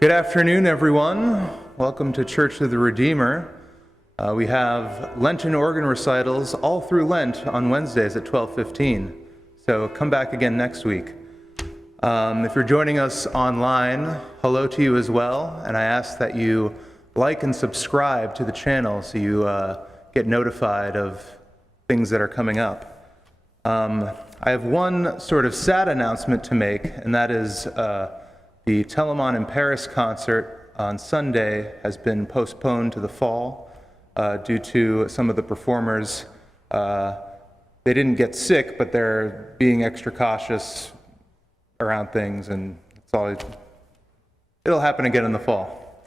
Good afternoon, everyone. Welcome to Church of the Redeemer. We have Lenten organ recitals all through Lent on Wednesdays at 12:15. So come back again next week. If you're joining us online, hello to you as well. And I ask that you like and subscribe to the channel so you get notified of things that are coming up. I have one sort of sad announcement to make, and that is the Telemon in Paris concert on Sunday has been postponed to the fall due to some of the performers. They didn't get sick, but they're being extra cautious around things, and it'll happen again in the fall.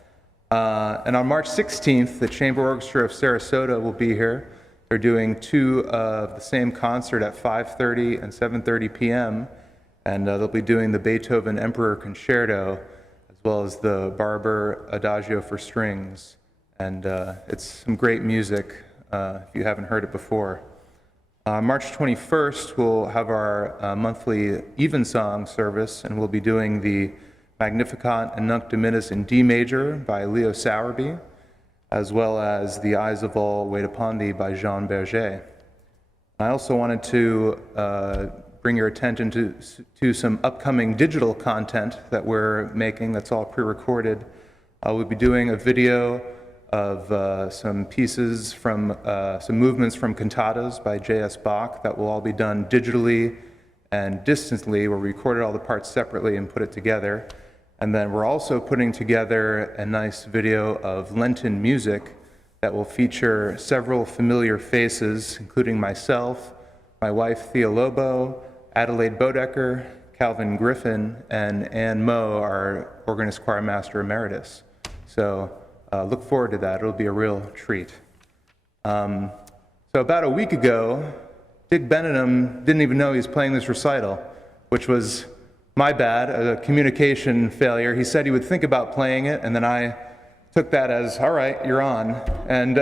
And on March 16th, the Chamber Orchestra of Sarasota will be here. They're doing two of the same concert at 5:30 and 7:30 p.m., and they'll be doing the Beethoven Emperor Concerto, as well as the Barber Adagio for strings. And it's some great music if you haven't heard it before. March 21st, we'll have our monthly Evensong service, and we'll be doing the Magnificat and Nunc Dimittis in D major by Leo Sowerby, as well as the Eyes of All Wait Upon Thee by Jean Berger. I also wanted to bring your attention to some upcoming digital content that we're making that's all pre-recorded. We'll be doing a video of some pieces from, some movements from cantatas by J.S. Bach that will all be done digitally and distantly. We'll record all the parts separately and put it together. And then we're also putting together a nice video of Lenten music that will feature several familiar faces, including myself, my wife Thea Lobo, Adelaide Bodecker, Calvin Griffin, and Ann Moe, our Organist Choirmaster Emeritus. So look forward to that. It'll be a real treat. So about a week ago, Dick Benedum didn't even know he was playing this recital, which was my bad, a communication failure. He said he would think about playing it, and then I took that as, all right, you're on. And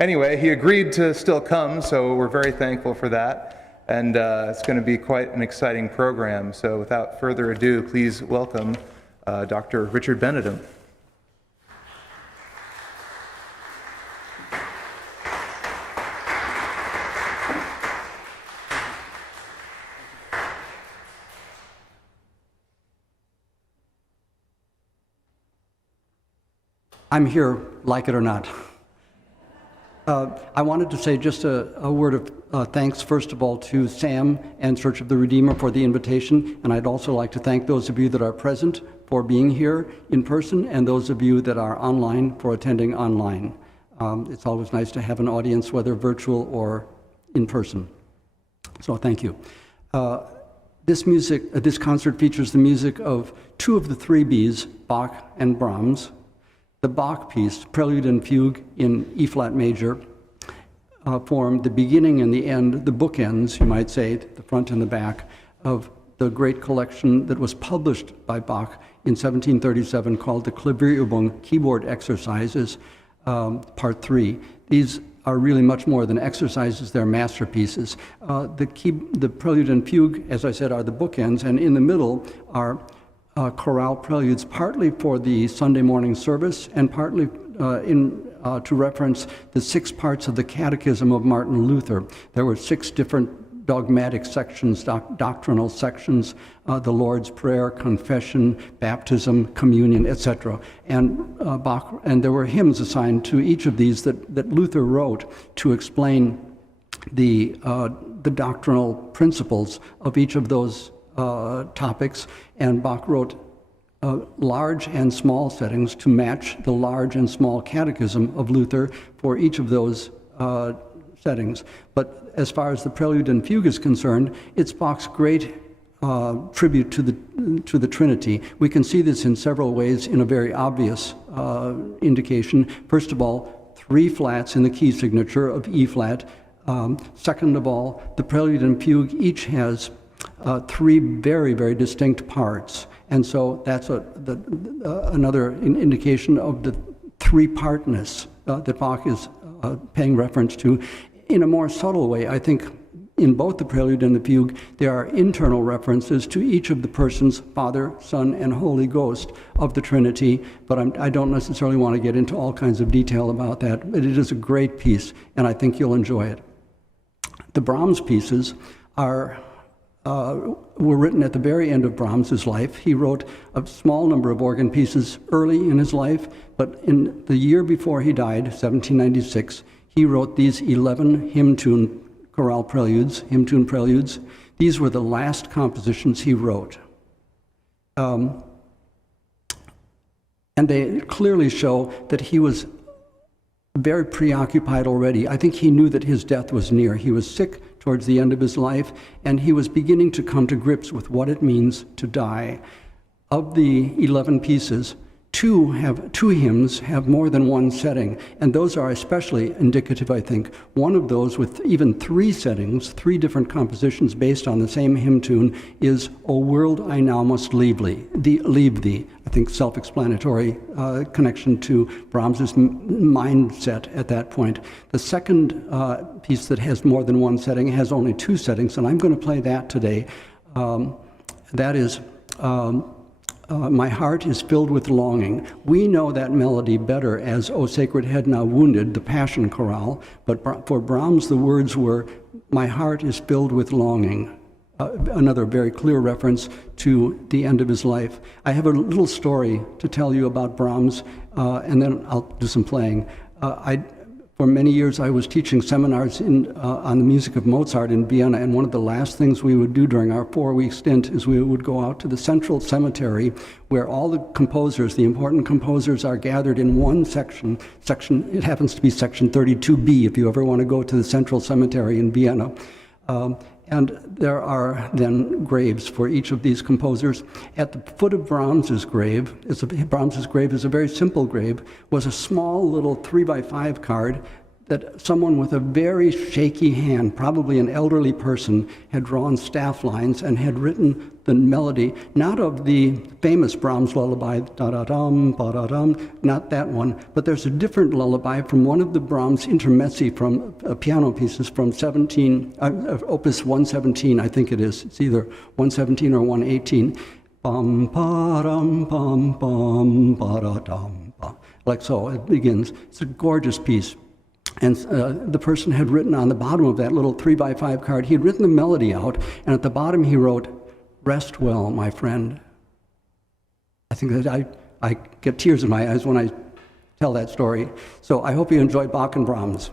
anyway, he agreed to still come, so we're very thankful for that. And it's going to be quite an exciting program. So without further ado, please welcome Dr. Richard Benedum. I'm here, like it or not. I wanted to say just a word of thanks, first of all, to Sam and Church of the Redeemer for the invitation, and I'd also like to thank those of you that are present for being here in person, and those of you that are online for attending online. It's always nice to have an audience, whether virtual or in person. So thank you. This concert features the music of two of the three Bs, Bach and Brahms. The Bach piece, Prelude and Fugue in E-flat major, form the beginning and the end, the bookends, you might say, the front and the back, of the great collection that was published by Bach in 1737 called the Klavierübung, Keyboard Exercises, Part 3. These are really much more than exercises, they're masterpieces. The Prelude and Fugue, as I said, are the bookends, and in the middle are chorale preludes, partly for the Sunday morning service and partly to reference the 6 parts of the Catechism of Martin Luther. There were 6 different dogmatic sections, doctrinal sections, the Lord's Prayer, confession, baptism, communion, etc. And there were hymns assigned to each of these that Luther wrote to explain the doctrinal principles of each of those topics, and Bach wrote large and small settings to match the large and small catechism of Luther for each of those settings. But as far as the Prelude and Fugue is concerned, it's Bach's great tribute to the Trinity. We can see this in several ways in a very obvious indication. First of all, 3 flats in the key signature of E-flat. Second of all, the Prelude and Fugue each has 3 very, very distinct parts. And so that's another indication of the 3-partness that Bach is paying reference to. In a more subtle way, I think in both the prelude and the fugue, there are internal references to each of the persons, Father, Son, and Holy Ghost of the Trinity, but I don't necessarily want to get into all kinds of detail about that, but it is a great piece, and I think you'll enjoy it. The Brahms pieces were written at the very end of Brahms's life. He wrote a small number of organ pieces early in his life, but in the year before he died, 1796, he wrote these 11 hymn tune preludes. These were the last compositions he wrote. And they clearly show that he was very preoccupied already. I think he knew that his death was near. He was sick towards the end of his life, and he was beginning to come to grips with what it means to die. Of the 11 pieces, two hymns have more than one setting, and those are especially indicative, I think. One of those with even 3 settings, 3 different compositions based on the same hymn tune, is O World, I Now Must Leave Thee. I think self-explanatory connection to Brahms's mindset at that point. The second piece that has more than one setting has only 2 settings, and I'm going to play that today. That is My Heart is Filled with Longing. We know that melody better as O Sacred Head Now Wounded, the Passion Chorale, but for Brahms the words were, My heart is filled with longing. Another very clear reference to the end of his life. I have a little story to tell you about Brahms, and then I'll do some playing. For many years, I was teaching seminars on the music of Mozart in Vienna, and one of the last things we would do during our 4-week stint is we would go out to the central cemetery where all the composers, the important composers, are gathered in one section. It happens to be section 32B if you ever want to go to the central cemetery in Vienna. And there are then graves for each of these composers. At the foot of Brahms's grave is a very simple grave, was a small little 3x5 card that someone with a very shaky hand, probably an elderly person, had drawn staff lines and had written the melody, not of the famous Brahms lullaby, da-da-dum, ba-da-dum, not that one, but there's a different lullaby from one of the Brahms intermezzi from piano pieces from Opus 117, I think it is. It's either 117 or 118. Bum, ba-dum, bum, bum, ba-da-dum, ba. Like so, it begins. It's a gorgeous piece. And the person had written on the bottom of that little 3x5 card, he had written the melody out, and at the bottom he wrote, Rest well, my friend. I think that I get tears in my eyes when I tell that story. So I hope you enjoyed Bach and Brahms.